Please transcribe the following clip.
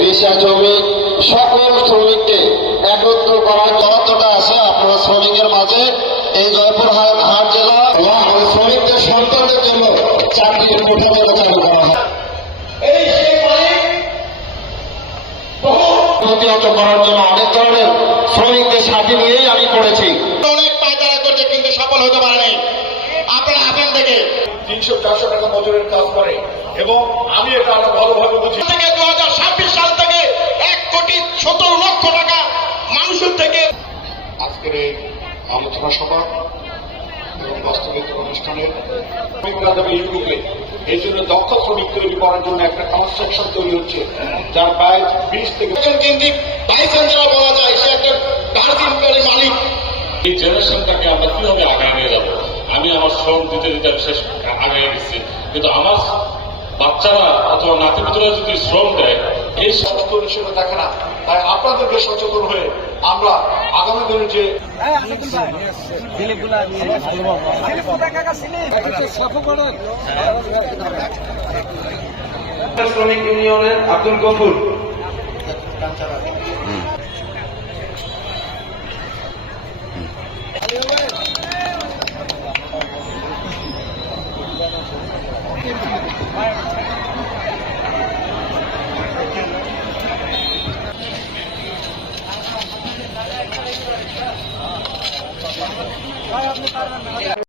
রিক্সা শ্রমিক সকল শ্রমিককে একত্র করার বরাদ্দটা আছে আপনারা শ্রমিকের মাঝে এই জয়পুরহাট জেলা শ্রমিকদের সন্তানদের জন্য চাকরির প্রথমে চালু করা হয়। প্রতিহত করার জন্য অনেক ধরনের শ্রমিকদের সাথে নিয়েই আমি করেছি। অনেক পায়তারা করতে কিন্তু সফল হতে পারে নাই। আপনারা আছেন থেকে 300-400 টাকা মজুরের কাজ করে এবং আমি এটা আরো ভালোভাবে বুঝি। 2026 সাল থেকে 1,17,00,000 টাকা মানুষের থেকে আজকের এই আলোচনা সভা এবং বাস্তবিক অনুষ্ঠানের ইউরোপে এই জন্য দক্ষ শ্রমিক তৈরি করার জন্য একটা কনস্ট্রাকশন তৈরি হচ্ছে যার ব্যয় 20 থেকে কেন্দ্রিক বাইসেন্দ্রা বলা যায় সে একটা গার্জিয়ানকারী মালিক। এই জেনারেশনটাকে আমরা কিভাবে আগায় নিয়ে যাবো? আমি আমার শ্রম দিতে দিতে শেষ আগায় গেছি, কিন্তু আমার বাচ্চারা অথবা নাতিপুতরা যদি শ্রম দেয় এই সচেতন হিসেবে দেখে না। তাই আপনাদেরকে সচেতন হয়ে আমরা আগামী দিনে যে শ্রমিক ইউনিয়নের আব্দুল গফুর।